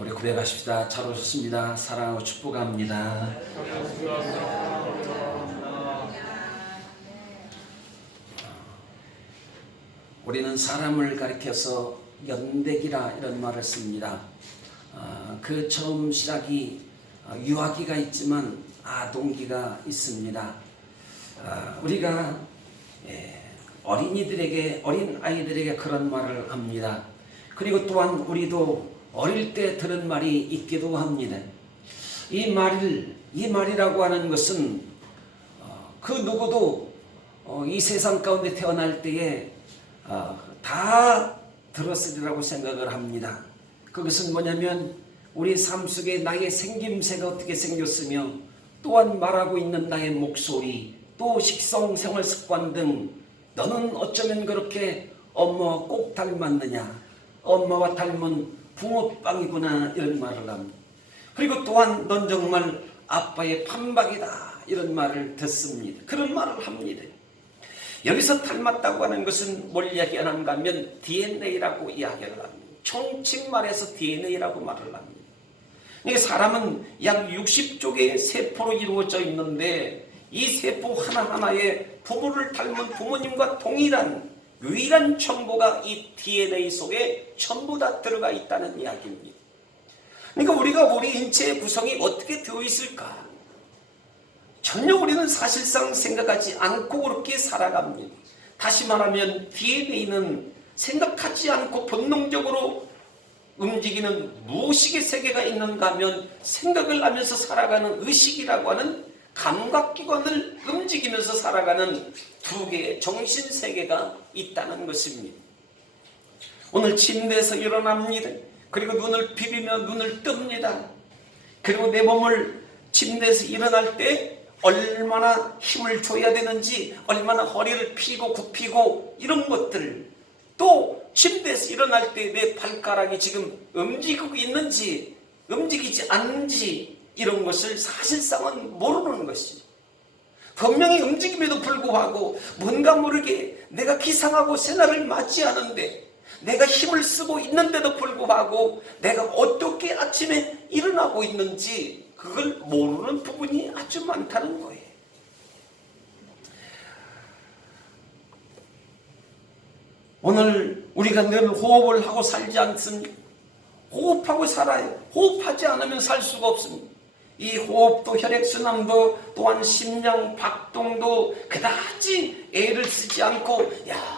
우리 고백하십시다. 잘 오셨습니다. 사랑하고 축복합니다. 우리는 사람을 가리켜서 연대기라 이런 말을 씁니다. 그 처음 시작이 유아기가 있지만 아동기가 있습니다. 우리가 어린 아이들에게 그런 말을 합니다. 그리고 또한 우리도 어릴 때 들은 말이 있기도 합니다. 이 말이라고 하는 것은 그 누구도 이 세상 가운데 태어날 때에 다 들었으리라고 생각을 합니다. 그것은 뭐냐면 우리 삶 속에 나의 생김새가 어떻게 생겼으며 또한 말하고 있는 나의 목소리, 또 식성, 생활 습관 등 너는 어쩌면 그렇게 엄마와 꼭 닮았느냐, 엄마와 닮은 붕어빵이구나 이런 말을 합니다. 그리고 또한 넌 정말 아빠의 판박이다 이런 말을 듣습니다. 그런 말을 합니다. 여기서 닮았다고 하는 것은 뭘 이야기하는가 하면 DNA라고 이야기를 합니다. 총칭 말해서 DNA라고 말을 합니다. 이게 사람은 약 60쪽의 세포로 이루어져 있는데 이 세포 하나하나에 부모를 닮은 부모님과 동일한 유일한 정보가 이 DNA 속에 전부 다 들어가 있다는 이야기입니다. 그러니까 우리가 우리 인체의 구성이 어떻게 되어 있을까? 전혀 우리는 사실상 생각하지 않고 그렇게 살아갑니다. 다시 말하면 DNA는 생각하지 않고 본능적으로 움직이는 무의식의 세계가 있는가 하면 생각을 하면서 살아가는 의식이라고 하는 감각기관을 움직이면서 살아가는 두 개의 정신세계가 있다는 것입니다. 오늘 침대에서 일어납니다. 그리고 눈을 비비며 눈을 뜹니다. 그리고 내 몸을 침대에서 일어날 때 얼마나 힘을 줘야 되는지, 얼마나 허리를 펴고 굽히고 이런 것들, 또 침대에서 일어날 때 내 발가락이 지금 움직이고 있는지 움직이지 않는지 이런 것을 사실상은 모르는 것이죠. 분명히 움직임에도 불구하고 뭔가 모르게 내가 기상하고 새날을 맞이하는데, 내가 힘을 쓰고 있는데도 불구하고 내가 어떻게 아침에 일어나고 있는지 그걸 모르는 부분이 아주 많다는 거예요. 오늘 우리가 늘 호흡을 하고 살지 않습니까? 호흡하고 살아요. 호흡하지 않으면 살 수가 없습니다. 이 호흡도 혈액순환도 또한 심장 박동도 그다지 애를 쓰지 않고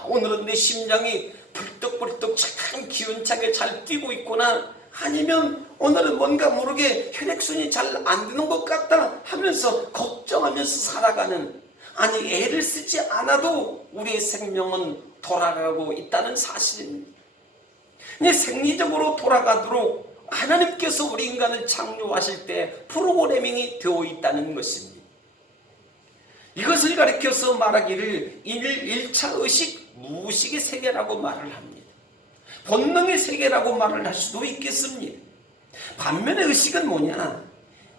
오늘은 내 심장이 불떡불떡 참 기운차게 잘 뛰고 있구나, 아니면 오늘은 뭔가 모르게 혈액순환이 잘 안 되는 것 같다 하면서 걱정하면서 살아가는, 아니 애를 쓰지 않아도 우리의 생명은 돌아가고 있다는 사실입니다. 생리적으로 돌아가도록 하나님께서 우리 인간을 창조하실 때 프로그래밍이 되어 있다는 것입니다. 이것을 가리켜서 말하기를 1차 의식, 무의식의 세계라고 말을 합니다. 본능의 세계라고 말을 할 수도 있겠습니다. 반면에 의식은 뭐냐?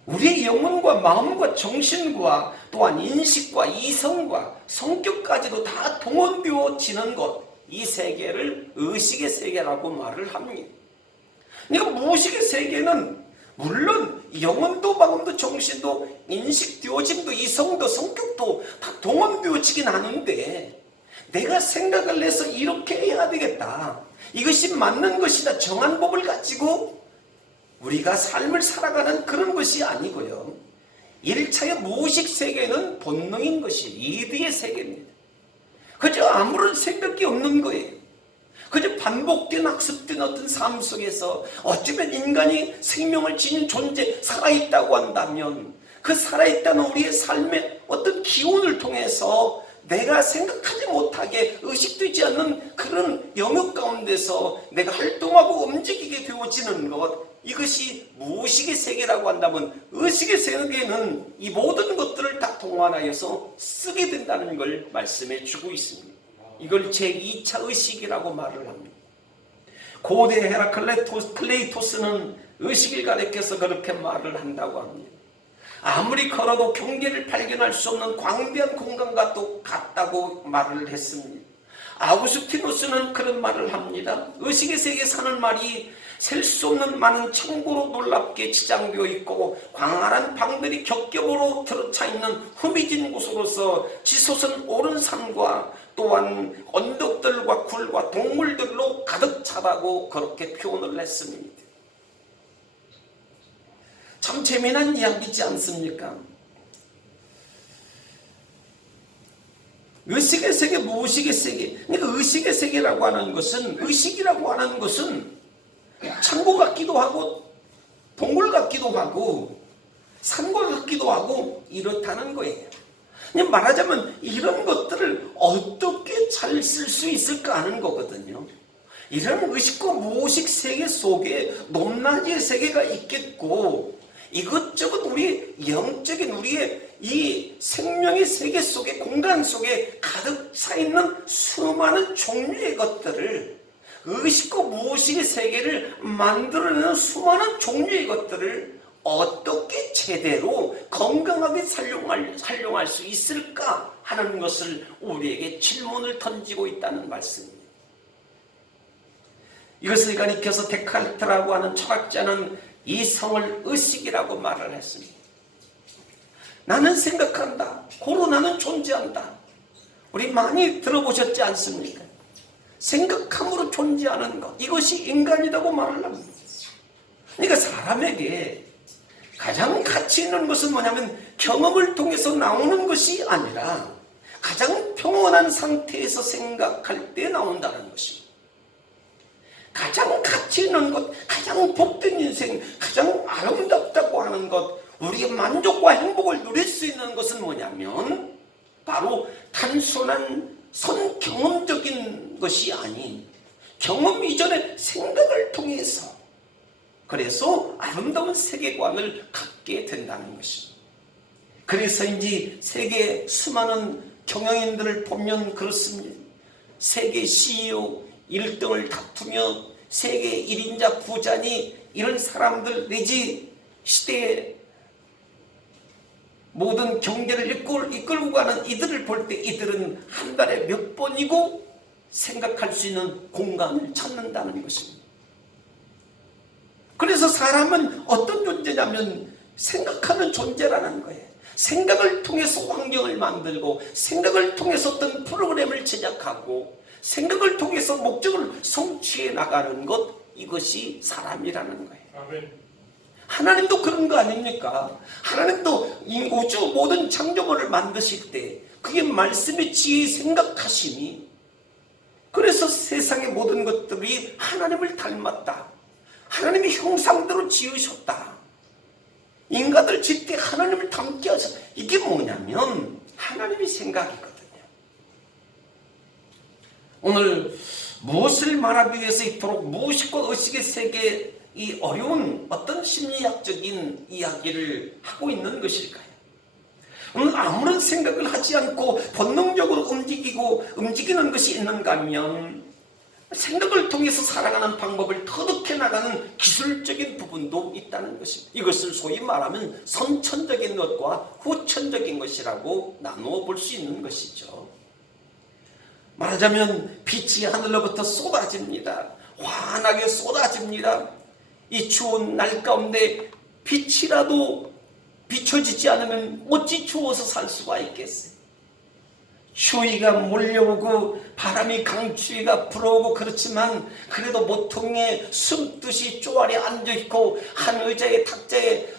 우리의 영혼과 마음과 정신과 또한 인식과 이성과 성격까지도 다 동원되어지는 것, 이 세계를 의식의 세계라고 말을 합니다. 그러니까 무의식의 세계는 물론 영혼도 마음도 정신도 인식되어짐도 이성도 성격도 다 동원되어지긴 하는데, 내가 생각을 해서 이렇게 해야 되겠다, 이것이 맞는 것이다 정한 법을 가지고 우리가 삶을 살아가는 그런 것이 아니고요. 1차의 무의식 세계는 본능인 것이 이드의 세계입니다. 그저 아무런 생각이 없는 거예요. 그저 반복된 학습된 어떤 삶 속에서 어쩌면 인간이 생명을 지닌 존재, 살아있다고 한다면 그 살아있다는 우리의 삶의 어떤 기운을 통해서 내가 생각하지 못하게 의식되지 않는 그런 영역 가운데서 내가 활동하고 움직이게 되어지는 것, 이것이 무의식의 세계라고 한다면 의식의 세계는 이 모든 것들을 다 동원하여서 쓰게 된다는 걸 말씀해 주고 있습니다. 이걸 제2차 의식이라고 말을 합니다. 고대 플레이토스는 의식을 가리켜서 그렇게 말을 한다고 합니다. 아무리 걸어도 경계를 발견할 수 없는 광대한 공간과 또 같다고 말을 했습니다. 아우구스티누스는 그런 말을 합니다. 의식의 세계에 사는 말이 셀 수 없는 많은 창고로 놀랍게 지장되어 있고 광활한 방들이 겹겹으로 들어차 있는 흠이진 곳으로서 지솟은 오른 산과 또한 언덕들과 굴과 동물들로 가득 차다고 그렇게 표현을 했습니다. 참 재미난 이야기지 않습니까? 의식의 세계, 무의식의 세계. 그러니까 의식의 세계라고 하는 것은, 의식이라고 하는 것은 창고 같기도 하고 동굴 같기도 하고 산과 같기도 하고 이렇다는 거예요. 그냥 말하자면 이런 것들을 어떻게 잘 쓸 수 있을까 하는 거거든요. 이런 의식과 무의식 세계 속에 높낮이의 세계가 있겠고 이것저것 우리 영적인 우리의 이 생명의 세계 속에 공간 속에 가득 차 있는 수많은 종류의 것들을 의식과 무의식의 세계를 만들어내는 수많은 종류의 것들을 어떻게 제대로 건강하게 활용할 수 있을까 하는 것을 우리에게 질문을 던지고 있다는 말씀입니다. 이것을 가리켜서 데카르트라고 하는 철학자는 이성을 의식이라고 말을 했습니다. 나는 생각한다. 고로 나는 존재한다. 우리 많이 들어보셨지 않습니까? 생각함으로 존재하는 것, 이것이 인간이라고 말을 합니다. 그러니까 사람에게 가장 가치 있는 것은 뭐냐면 경험을 통해서 나오는 것이 아니라 가장 평온한 상태에서 생각할 때 나온다는 것입니다. 가장 가치 있는 것, 가장 복된 인생, 가장 아름답다고 하는 것, 우리의 만족과 행복을 누릴 수 있는 것은 뭐냐면 바로 단순한 선경험적인 것이 아닌 경험 이전의 생각을 통해서 그래서 아름다운 세계관을 갖게 된다는 것입니다. 그래서인지 세계 수많은 경영인들을 보면 그렇습니다. 세계 CEO 1등을 다투며 세계 1인자 부자니 이런 사람들 내지 시대의 모든 경제를 이끌고 가는 이들을 볼 때 이들은 한 달에 몇 번이고 생각할 수 있는 공간을 찾는다는 것입니다. 그래서 사람은 어떤 존재냐면 생각하는 존재라는 거예요. 생각을 통해서 환경을 만들고 생각을 통해서 어떤 프로그램을 제작하고 생각을 통해서 목적을 성취해 나가는 것, 이것이 사람이라는 거예요. 아멘. 하나님도 그런 거 아닙니까? 하나님도 이 우주 모든 창조물을 만드실 때 그게 말씀의 지혜의 생각하심이 그래서 세상의 모든 것들이 하나님을 닮았다. 하나님의 형상대로 지으셨다. 인간을 짓 때 하나님을 닮게 하셨다. 이게 뭐냐면 하나님의 생각이거든요. 오늘 무엇을 말하기 위해서 이토록 무의식과 의식의 세계 이 어려운 어떤 심리학적인 이야기를 하고 있는 것일까요? 오늘 아무런 생각을 하지 않고 본능적으로 움직이는 것이 있는가 하면 생각을 통해서 살아가는 방법을 터득해 나가는 기술적인 부분도 있다는 것입니다. 이것을 소위 말하면 선천적인 것과 후천적인 것이라고 나누어 볼 수 있는 것이죠. 말하자면 빛이 하늘로부터 쏟아집니다. 환하게 쏟아집니다. 이 추운 날 가운데 빛이라도 비춰지지 않으면 어찌 추워서 살 수가 있겠어요? 추위가 몰려오고 바람이 강추위가 불어오고 그렇지만 그래도 모퉁이에 숨듯이 쪼아리 앉아있고 한 의자에 탁자에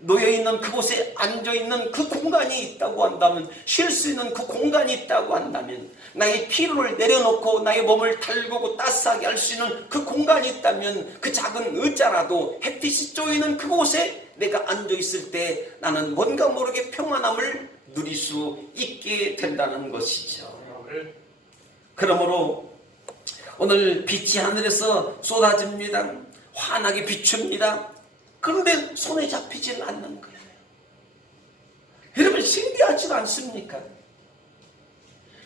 놓여있는 그곳에 앉아있는 그 공간이 있다고 한다면 쉴 수 있는 그 공간이 있다고 한다면 나의 피로를 내려놓고 나의 몸을 달구고 따스하게 할 수 있는 그 공간이 있다면 그 작은 의자라도 햇빛이 쪼이는 그곳에 내가 앉아있을 때 나는 뭔가 모르게 평안함을 누릴 수 있게 된다는 것이죠. 그러므로 오늘 빛이 하늘에서 쏟아집니다. 환하게 비춥니다. 그런데 손에 잡히지는 않는 거예요. 여러분 신기하지 않습니까?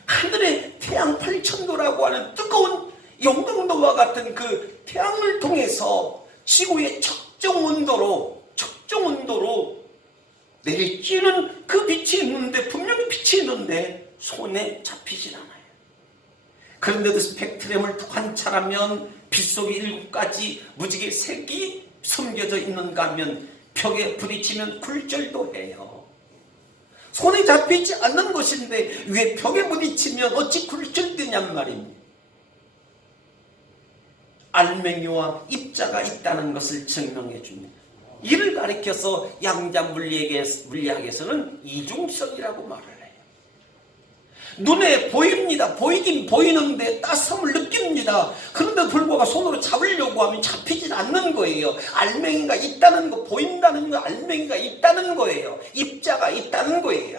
하늘의 태양 8,000도라고 하는 뜨거운 영광도와 같은 그 태양을 통해서 지구의 적정 온도로 내리쬐는 그 빛이 있는데 분명히 빛이 있는데 손에 잡히질 않아요. 그런데도 스펙트럼을 관찰하면 빗속에 7가지 무지개 색이 숨겨져 있는가 하면 벽에 부딪히면 굴절도 해요. 손에 잡히지 않는 것인데 왜 벽에 부딪히면 어찌 굴절되냔 말입니다. 알맹이와 입자가 있다는 것을 증명해 줍니다. 이를 가리켜서 양자 물리학에서는 이중성이라고 말을 해요. 눈에 보입니다. 보이긴 보이는데 따스함을 느낍니다. 그런데도 불구하고 손으로 잡으려고 하면 잡히질 않는 거예요. 알맹이가 있다는 거, 보인다는 거, 알맹이가 있다는 거예요. 입자가 있다는 거예요.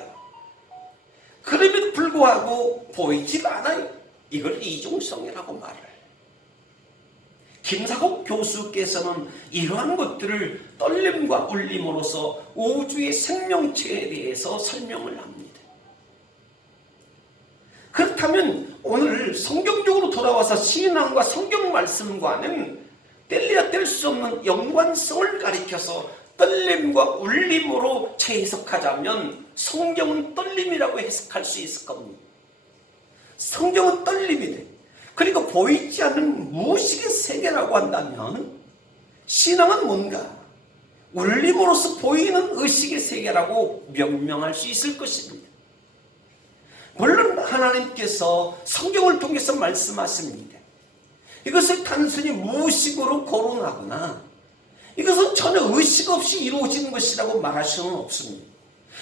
그럼에도 불구하고 보이지가 않아요. 이걸 이중성이라고 말을 해요. 김사국 교수께서는 이러한 것들을 떨림과 울림으로써 우주의 생명체에 대해서 설명을 합니다. 그렇다면 오늘 성경적으로 돌아와서 신앙과 성경 말씀과는 뗄래야 뗄 수 없는 연관성을 가리켜서 떨림과 울림으로 재해석하자면 성경은 떨림이라고 해석할 수 있을 겁니다. 성경은 떨림이래. 그리고 보이지 않는 무의식의 세계라고 한다면 신앙은 뭔가 울림으로서 보이는 의식의 세계라고 명명할 수 있을 것입니다. 물론 하나님께서 성경을 통해서 말씀하십니다. 이것을 단순히 무의식으로 거론하거나 이것은 전혀 의식 없이 이루어진 것이라고 말할 수는 없습니다.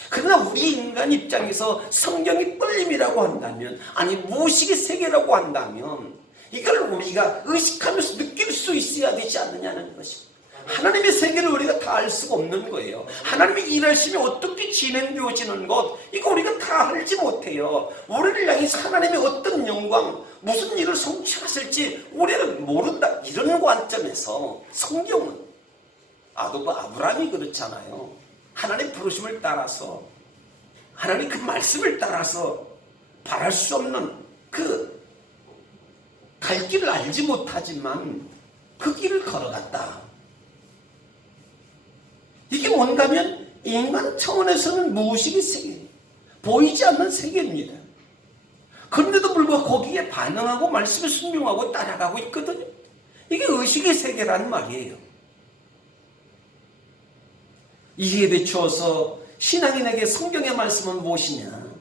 그러나 우리 인간 입장에서 성경이 떨림이라고 한다면, 아니 무의식의 세계라고 한다면 이걸 우리가 의식하면서 느낄 수 있어야 되지 않느냐는 것입니다. 하나님의 세계를 우리가 다 알 수가 없는 거예요. 하나님의 일하심이 어떻게 진행되어지는 것, 이거 우리가 다 알지 못해요. 우리를 향해서 하나님의 어떤 영광, 무슨 일을 성취하실지 우리는 모른다. 이런 관점에서 성경은 아브라함이 그렇잖아요. 하나님 부르심을 따라서, 하나님 그 말씀을 따라서 바랄 수 없는 그 갈 길을 알지 못하지만 그 길을 걸어갔다. 이게 뭔가 하면 인간 차원에서는 무의식의 세계, 보이지 않는 세계입니다. 그런데도 불구하고 거기에 반응하고 말씀에 순종하고 따라가고 있거든요. 이게 의식의 세계란 말이에요. 이에 비추어서 신앙인에게 성경의 말씀은 무엇이냐?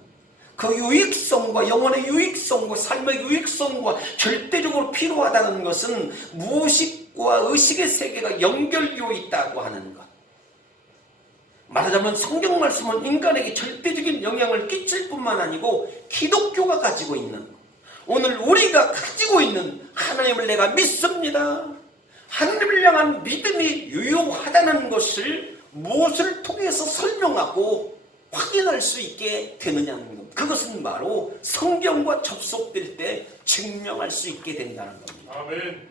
그 유익성과 영혼의 유익성과 삶의 유익성과 절대적으로 필요하다는 것은 무의식과 의식의 세계가 연결되어 있다고 하는 것. 말하자면 성경 말씀은 인간에게 절대적인 영향을 끼칠 뿐만 아니고 기독교가 가지고 있는, 오늘 우리가 가지고 있는 하나님을 내가 믿습니다, 하나님을 향한 믿음이 유효하다는 것을 무엇을 통해서 설명하고 확인할 수 있게 되느냐는 것. 그것은 바로 성경과 접속될 때 증명할 수 있게 된다는 겁니다. 아멘.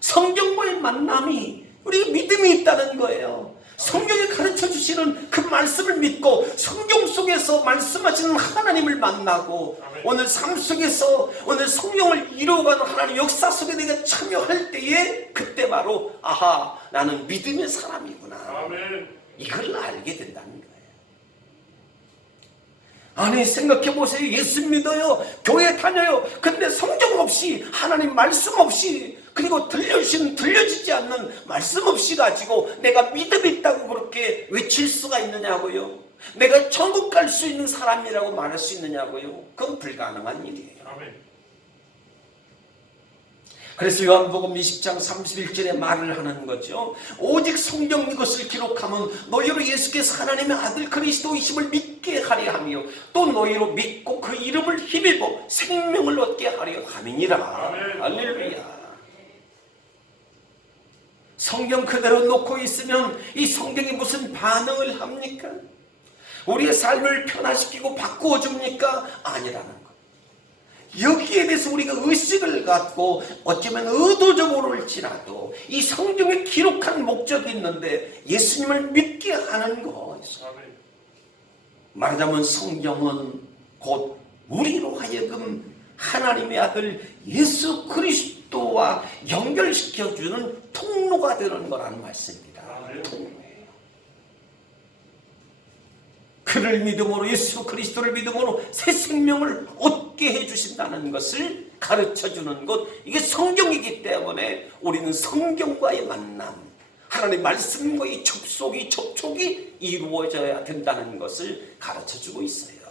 성경과의 만남이 우리가 믿음이 있다는 거예요. 성경이 가르쳐 주시는 그 말씀을 믿고 성경 속에서 말씀하시는 하나님을 만나고 아멘. 오늘 삶 속에서 오늘 성경을 이루어가는 하나님 역사 속에 내가 참여할 때에 그때 바로 아하, 나는 믿음의 사람이구나. 아멘. 이걸 알게 된다는 거예요. 아니 생각해보세요. 예수 믿어요, 교회 다녀요. 근데 성경 없이, 하나님 말씀 없이, 그리고 들려지지 않는 말씀 없이 가지고 내가 믿음이 있다고 그렇게 외칠 수가 있느냐고요? 내가 천국 갈 수 있는 사람이라고 말할 수 있느냐고요? 그건 불가능한 일이에요. 아멘. 그래서 요한복음 20장 31절에 말을 하는 거죠. 오직 성경 이것을 기록하면 너희로 예수께서 하나님의 아들 그리스도이심을 믿게 하려 하며 또 너희로 믿고 그 이름을 힘입어 생명을 얻게 하려 함이니라. 할렐루야. 성경 그대로 놓고 있으면 이 성경이 무슨 반응을 합니까? 우리의 삶을 변화시키고 바꾸어 줍니까? 아니라는 것. 여기에 대해서 우리가 의식을 갖고 어쩌면 의도적으로일지라도 이 성경에 기록한 목적이 있는데 예수님을 믿게 하는 것. 말하자면 성경은 곧 우리로 하여금 하나님의 아들 예수 그리스도와 연결시켜주는 통로가 되는 거라는 말씀입니다. 통로예요. 그를 믿음으로, 예수 그리스도를 믿음으로 새 생명을 얻게 해주신다는 것을 가르쳐주는 것, 이게 성경이기 때문에 우리는 성경과의 만남, 하나님의 말씀과의 접촉이 이루어져야 된다는 것을 가르쳐주고 있어요.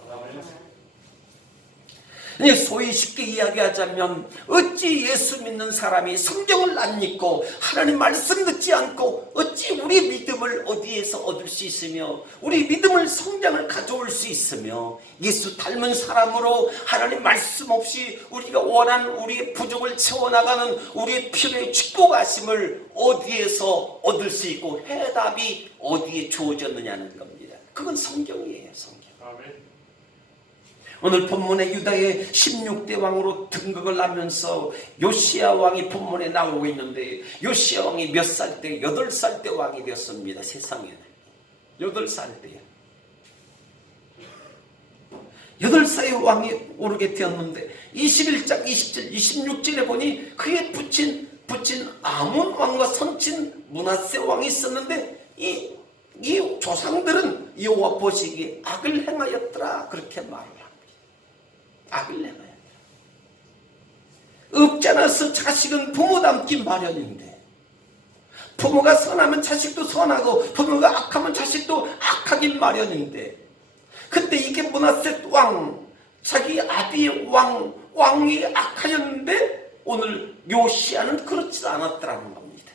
소위 쉽게 이야기하자면 어찌 예수 믿는 사람이 성경을 안 믿고 하나님 말씀 듣지 않고 어찌 우리 믿음을 어디에서 얻을 수 있으며 우리 믿음을 성장을 가져올 수 있으며 예수 닮은 사람으로 하나님 말씀 없이 우리가 원하는 우리의 부족을 채워나가는 우리의 필요의 축복하심을 어디에서 얻을 수 있고 해답이 어디에 주어졌느냐는 겁니다. 그건 성경이에요. 성경. 아멘. 오늘 본문에 유다의 16대 왕으로 등극을 하면서 요시야 왕이 본문에 나오고 있는데 요시야 왕이 몇 살 때? 8살 때 왕이 되었습니다. 세상에는 8살 때요. 8살의 왕이 오르게 되었는데 21장 27, 26절에 보니 그의 부친 아몬 왕과 선친 므낫세 왕이 있었는데 이 조상들은 여호와 보시기에 악을 행하였더라 그렇게 말을 합니다. 악을 행하였더라. 없잖아서 자식은 부모 닮기 마련인데 부모가 선하면 자식도 선하고 부모가 악하면 자식도 악하기 마련인데 근데 이게 므낫세 왕 자기 아비의 왕이 악하였는데 오늘 요시야는 그렇지 않았더라는 겁니다.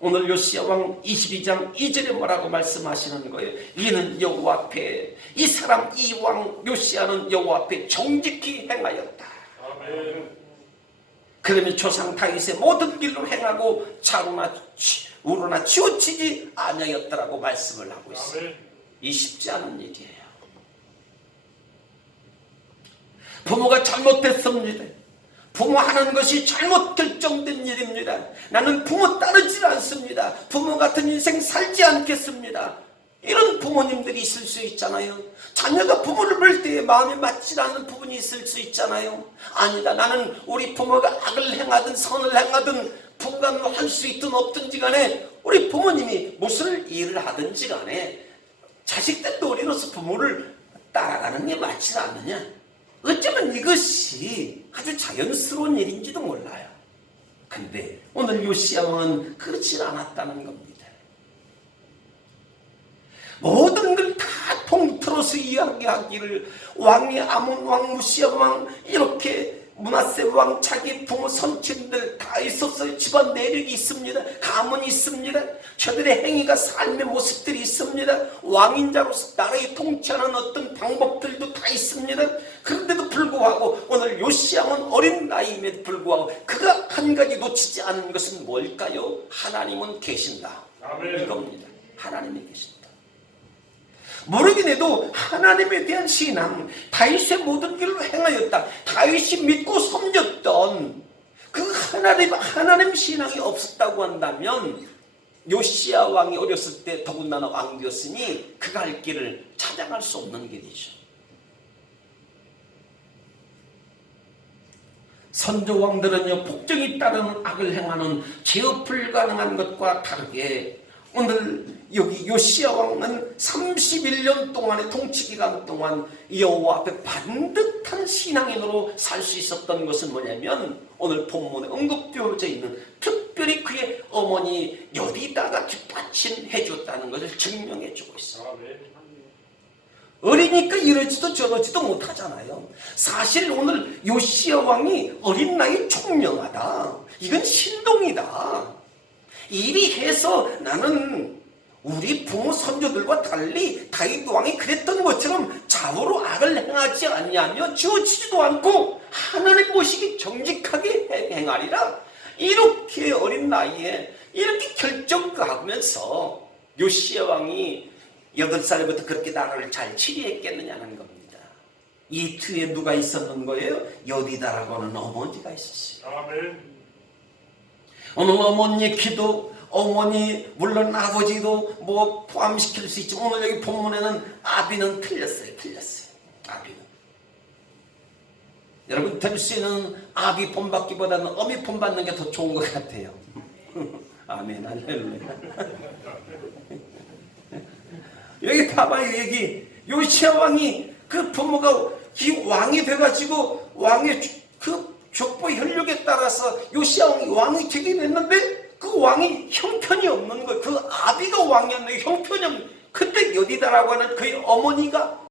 오늘 요시야 왕 22장 2절에 뭐라고 말씀하시는 거예요? 이는 여호와 앞에 이 사람 이 왕 요시야는 여호와 앞에 정직히 행하였다. 아멘. 그러면 조상 다윗의 모든 길로 행하고 좌로나 우로나 치우치지 아니하였더라고 말씀을 하고 있어요. 아멘. 이 쉽지 않은 일이에요. 부모가 잘못했습니다. 부모 하는 것이 잘못 결정된 일입니다. 나는 부모 따르지 않습니다. 부모 같은 인생 살지 않겠습니다. 이런 부모님들이 있을 수 있잖아요. 자녀가 부모를 볼 때에 마음에 맞지 않는 부분이 있을 수 있잖아요. 아니다. 나는 우리 부모가 악을 행하든 선을 행하든 분간할 수 있든 없든지 간에 우리 부모님이 무슨 일을 하든지 간에 자식들도 어리로서 부모를 따라가는 게 맞지 않느냐. 어쩌면 이것이 아주 자연스러운 일인지도 몰라요. 근데 오늘 요시야 왕은 그렇지 않았다는 겁니다. 모든 걸 다 통틀어서 이야기하기를 왕이 아몬 왕, 요시야 왕 이렇게 므낫세 왕 자기 부모 선친들 다 있었어요. 집안 내력이 있습니다. 가문이 있습니다. 저들의 행위가 삶의 모습들이 있습니다. 왕인자로서 나라에 통치하는 어떤 방법들도 다 있습니다. 그런데도 불구하고 오늘 요시야 왕은 어린 나이임에도 불구하고 그가 한 가지 놓치지 않은 것은 뭘까요? 하나님은 계신다. 아멘. 이겁니다. 하나님이 계신다. 모르긴 해도 하나님에 대한 신앙, 다윗의 모든 길로 행하였다. 다윗이 믿고 섬겼던 그 하나님 신앙이 없었다고 한다면 요시야 왕이 어렸을 때 더군다나 왕이 되었으니 그가 할 길을 찾아갈 수 없는 길이죠. 선조 왕들은요 복정이 따르는 악을 행하는 제어 불가능한 것과 다르게 오늘 여기 요시야 왕은 31년 동안의 통치기간 동안 여호와 앞에 반듯한 신앙인으로 살 수 있었던 것은 뭐냐면 오늘 본문에 언급되어져 있는 특별히 그의 어머니 여디다가 뒷받침해 줬다는 것을 증명해 주고 있어요. 어리니까 이러지도 저러지도 못하잖아요. 사실 오늘 요시야 왕이 어린 나이에 총명하다. 이건 신동이다. 이리 해서 나는 우리 부모 선조들과 달리 다윗 왕이 그랬던 것처럼 좌우로 악을 행하지 않냐며 치우치지도 않고 하나님 보시기 정직하게 행하리라. 이렇게 어린 나이에 이렇게 결정하면서 요시야 왕이 8살부터 그렇게 나라를 잘 치리했겠느냐는 겁니다. 이 뒤에 누가 있었는 거예요? 여디다라고 하는 어머니가 있었어요. 아멘. 오늘 어머니의 기도, 어머니 물론 아버지도 뭐 포함시킬 수 있지만 오늘 여기 본문에는 아비는 틀렸어요. 아비는. 여러분 될 수 있는 아비 본받기보다는 어미 본받는 게 더 좋은 것 같아요. 아멘. 할렐루야. 여기 봐봐요. 여기 요시야 왕이 그 부모가 이 왕이 돼가지고 왕의 그 족보 혈육에 따라서 요시야 왕이 되긴 했는데 그 왕이 형편이 없는 거예요. 그 아비가 왕이었는데 형편이 없는. 근데 여디다라고 하는 그의 어머니가